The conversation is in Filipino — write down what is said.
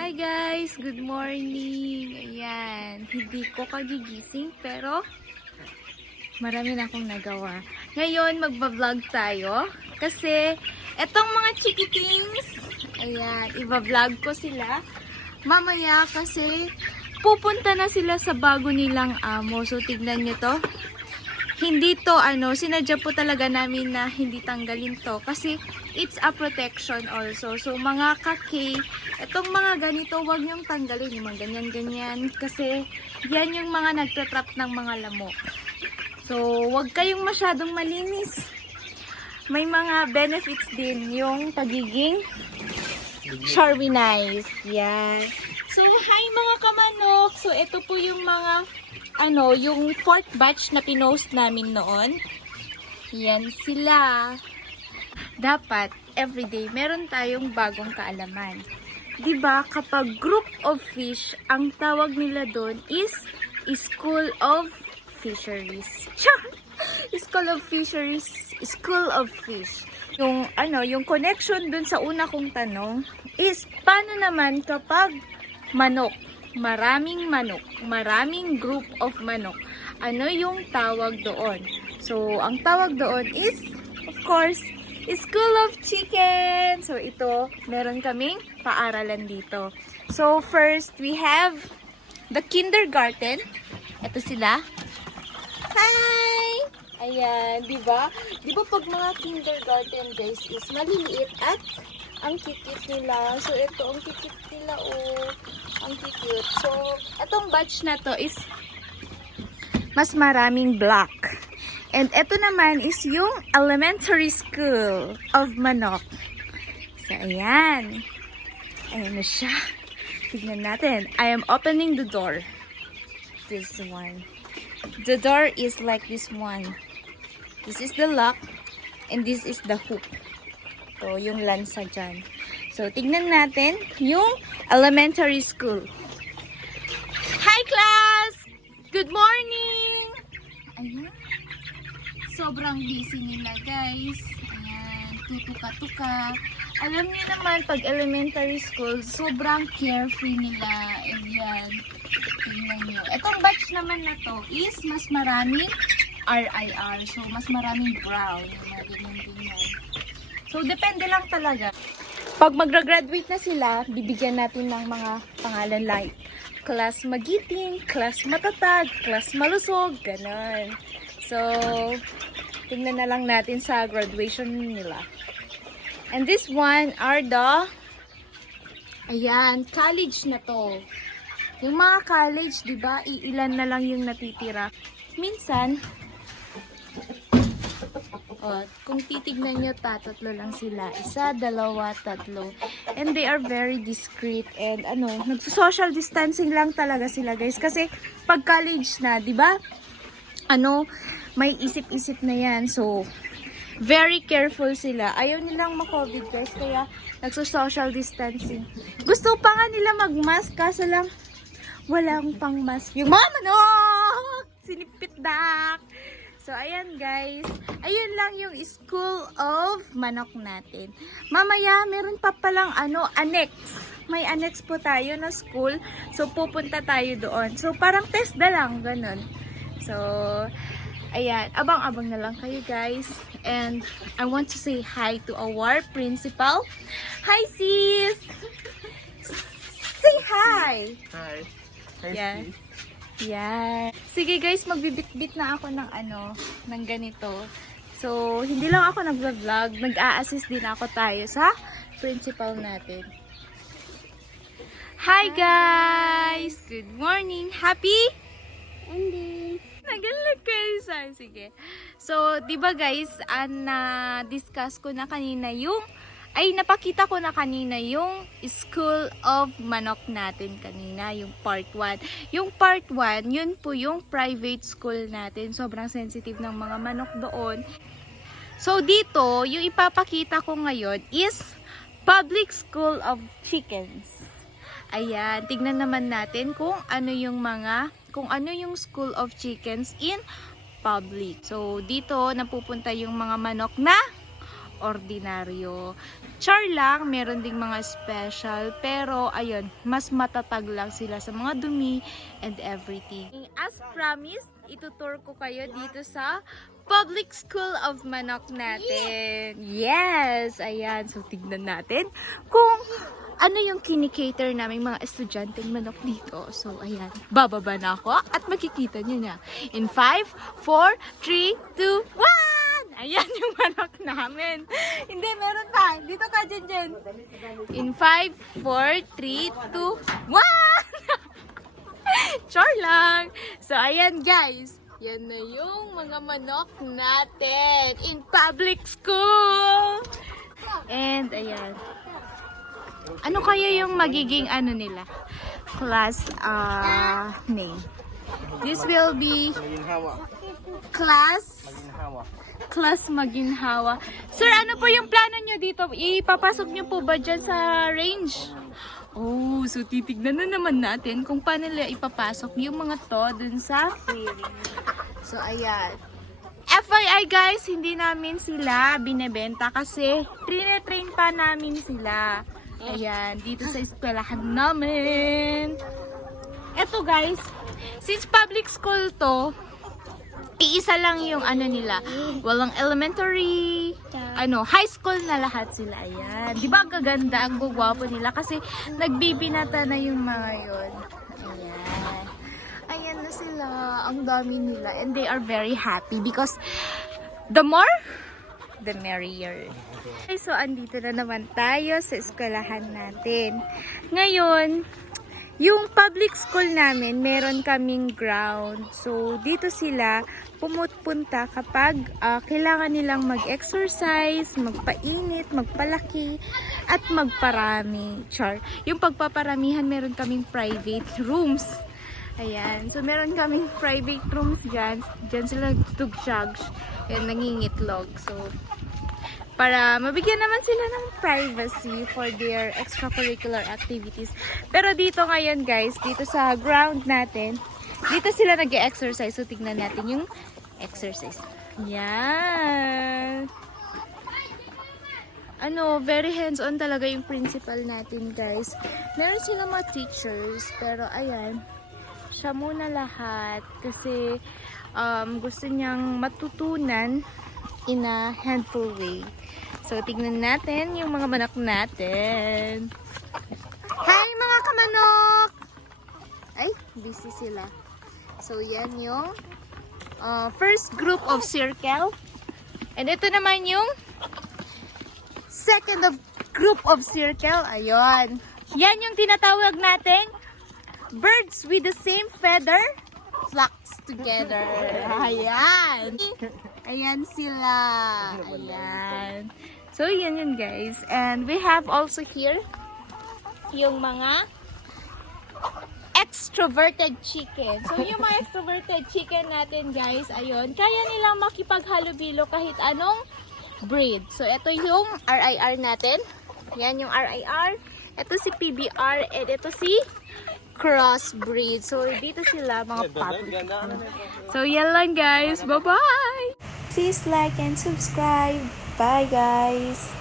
Hi guys! Good morning! Ayan, hindi ko kagigising pero marami na akong nagawa. Ngayon, magba-vlog tayo kasi etong mga chikitings, ayan, iba-vlog ko sila mamaya kasi pupunta na sila sa bago nilang amo. So, tignan nyo to. Hindi to, sinadya po talaga namin na hindi tanggalin to kasi it's a protection also. So, mga kaki, itong mga ganito, wag nyong tanggalin. Yung mga ganyan-ganyan kasi yan yung mga nagtatrap ng mga lamok. So, wag kayong masyadong malinis. May mga benefits din yung pagiging Charminized. Yan. So, hi mga kamanok. So, ito po yung mga yung 4th batch na pinost namin noon. Yan sila. Dapat, everyday, meron tayong bagong kaalaman. Diba, kapag group of fish, ang tawag nila doon is School of Fisheries. School of Fisheries, School of Fish. Yung connection doon sa una kong tanong is, paano naman kapag manok? Maraming manok, maraming group of manok. Ano yung tawag doon? So, ang tawag doon is, of course, School of Chicken. So, ito, meron kaming paaralan dito. So, first, we have the kindergarten. Ito sila. Hi! Ayan, di ba? Di ba pag mga kindergarten, guys, is maliliit at ang cute nila. So, ito, ang cute nila, oh. Ang cute. So, itong batch na to is mas maraming black. And ito naman is yung elementary school of manok. So, ayan. Ayan na siya. Tignan natin. I am opening the door. This one. The door is like this one. This is the lock. And this is the hook. So, yung lansa dyan. So, tignan natin yung elementary school. Hi, class! Good morning! Ayan. Sobrang busy nila, guys. Ayan, tutuka-tuka. Alam niyo naman, pag elementary school, sobrang carefree nila. Ayan. Tignan nyo. Itong batch naman na to is mas maraming RIR. So, mas maraming brown. Ganyan. So, depende lang talaga. Pag magra-graduate na sila, bibigyan natin ng mga pangalan like class magiting, class matatag, class malusog, ganon. So, tingnan na lang natin sa graduation nila. And this one are the, ayan, college na to. Yung mga college, di ba, iilan na lang yung natitira. Minsan, kung titignan nyo, tatlo lang sila. Isa, dalawa, tatlo. And they are very discreet. And nagso-social distancing lang talaga sila, guys. Kasi pag college na, di ba? May isip-isip na yan. So, very careful sila. Ayaw nilang ma-COVID, guys. Kaya nagso-social distancing. Gusto pa nga nila mag-mask, kaso lang walang pang-mask. Yung mga manok! Sinipit-dak! So, ayan guys. Ayun lang yung School of Manok natin. Mamaya, meron pa palang annex. May annex po tayo na school. So, pupunta tayo doon. So, parang test na lang, ganun. So, ayan. Abang-abang na lang kayo guys. And, I want to say hi to our principal. Hi sis! Say hi! Hi. Hi, Yeah. Steve. Yeah. Sige guys, magbibit-bit na ako ng ganito. So, hindi lang ako nag-vlog, nag-a-assist din ako tayo sa principal natin. Hi guys! Good morning! Happy? Ending. Nagalag kayo sa... Sige. So, di ba guys, na-discuss ko na kanina napakita ko na kanina yung School of Manok natin kanina, yung part 1. Yung part 1, yun po yung private school natin. Sobrang sensitive ng mga manok doon. So, dito, yung ipapakita ko ngayon is Public School of Chickens. Ayan, tignan naman natin kung ano yung School of Chickens in public. So, dito napupunta yung mga manok na ordinaryo. Char lang, meron ding mga special, pero ayun, mas matatag lang sila sa mga dumi and everything. As promised, itutour ko kayo dito sa Public School of Manok natin. Yes! Ayan, so tignan natin kung ano yung kinikater naming mga estudyanteng manok dito. So, ayan, bababa na ako at makikita nyo na. In 5, 4, 3, 2, 1! Ayan yung manok namin. Hindi, meron pa. Dito ka, Jen. In 5, 4, 3, 2, 1! Char lang. So, ayan guys. Yan na yung mga manok natin in public school. And, ayan. Ano kaya yung magiging ano nila? Class name. This will be class Maginhawa. Sir, ano po yung plano nyo dito? Ipapasok nyo po ba dyan sa range? Oh, so titignan na naman natin kung paano nila ipapasok yung mga to dun sa clearing. So, ayan. FYI guys, hindi namin sila binebenta kasi trine-train pa namin sila. Ayan, dito sa eskwelahan namin. Eto guys, since public school to, iisa lang yung ano nila. Walang elementary, high school na lahat sila. Ayan. Di ba ang gaganda, ang gugwapo nila kasi nagbibinata na yung mga yun. Ayan. Ayan na sila. Ang dami nila. And they are very happy because the more, the merrier. Okay, so andito na naman tayo sa eskwelahan natin. Ngayon, yung public school namin, meron kaming ground. So, dito sila pumupunta kapag kailangan nilang mag-exercise, magpainit, magpalaki, at magparami. Char. Yung pagpaparamihan, meron kaming private rooms. Ayan. So, meron kaming private rooms dyan. Dyan sila tugtsags. Yan, nangingitlog. So, para mabigyan naman sila ng privacy for their extracurricular activities. Pero dito ngayon guys, dito sa ground natin, dito sila nag-exercise. So, tignan natin yung exercise. Yan. Very hands-on talaga yung principal natin guys. Meron sila mga teachers, pero ayan, siya muna lahat kasi gusto niyang matutunan in a handful way. So, tignan natin yung mga manok natin. Hi, mga kamanok! Ay, busy sila. So, yan yung first group of circle. And ito naman yung second group of circle. Ayun. Yan yung tinatawag nating birds with the same feather flocks together. Ayan. Ayan sila. Ayan. So, yan guys. And we have also here yung mga extroverted chicken. So, yung mga extroverted chicken natin guys, ayun, kaya nilang makipaghalubilo kahit anong breed. So, ito yung RIR natin. Yan yung RIR. Ito si PBR and ito si crossbreed. So, dito sila mga puppy. So, yan lang guys. Bye-bye! Please like and subscribe. Bye guys!